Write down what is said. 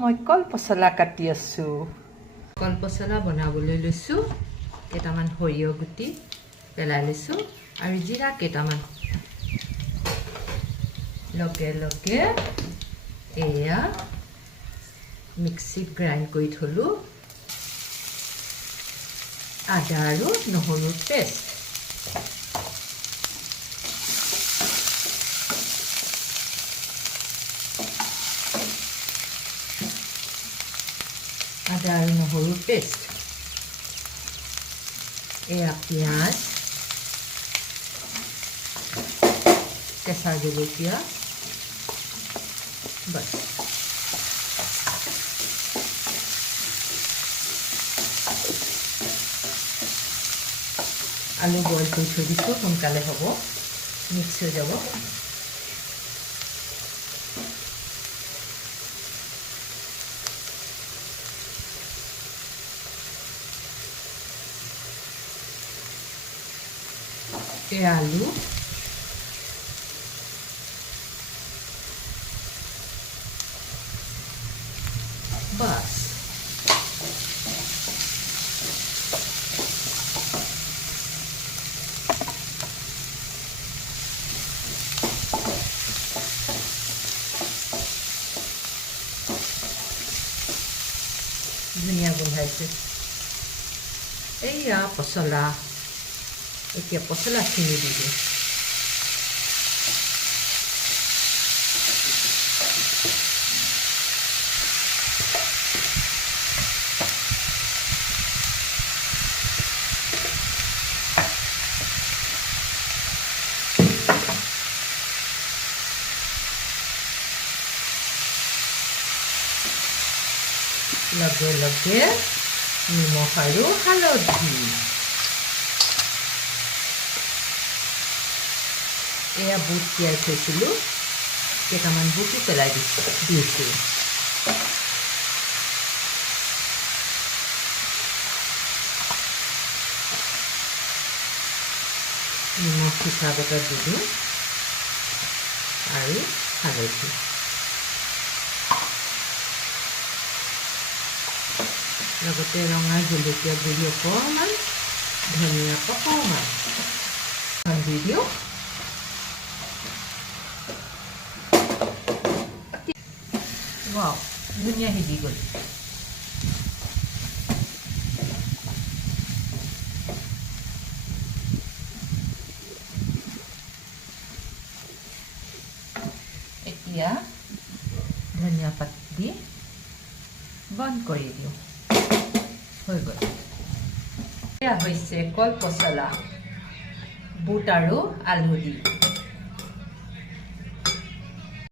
মই কলপচলা কাটি আছোঁ। কলপচলা বনাবলৈ লৈছোঁ। কেইটামান সৰিয়হ গুটি পেলাই লৈছোঁ আৰু জিৰা কেইটামান। লগে লগে এয়া মিক্সিত গ্ৰাইণ্ড কৰি থলোঁ আদা আৰু নহৰুৰ পেষ্ট। আদা আৰু নহৰুৰ পেষ্ট, এয়া পিঁয়াজ, কেঁচা জলকীয়া, বাছ আলু বইল কৰি থৈ দিছোঁ, সোনকালে হ'ব, মিক্স হৈ যাব। এই আলু বাস ধুনীয়া গোন্ধাইছে। এইয়া পচলা, এতিয়া পচলাখিনি দি দিওঁ। লগে লগে নিমখ আৰু হালধি, এয়া বুট তিয়াই থৈছিলোঁ, কেইটামান বুটো পেলাই দিছোঁ। নিমখ হিচাপত দি দিওঁ আৰু হালধি। লগতে ৰঙা জলকীয়া গুড়ি অকণমান, ধনিয়া অকণমান দি দিওঁ। ৱাও, ধুনীয়া সিজি গ'ল। এতিয়া ধনিয়া পাত দি বন্ধ কৰি দিওঁ, হৈ গ'ল। এয়া হৈছে কলপচলা, বুট আৰু আলু দি।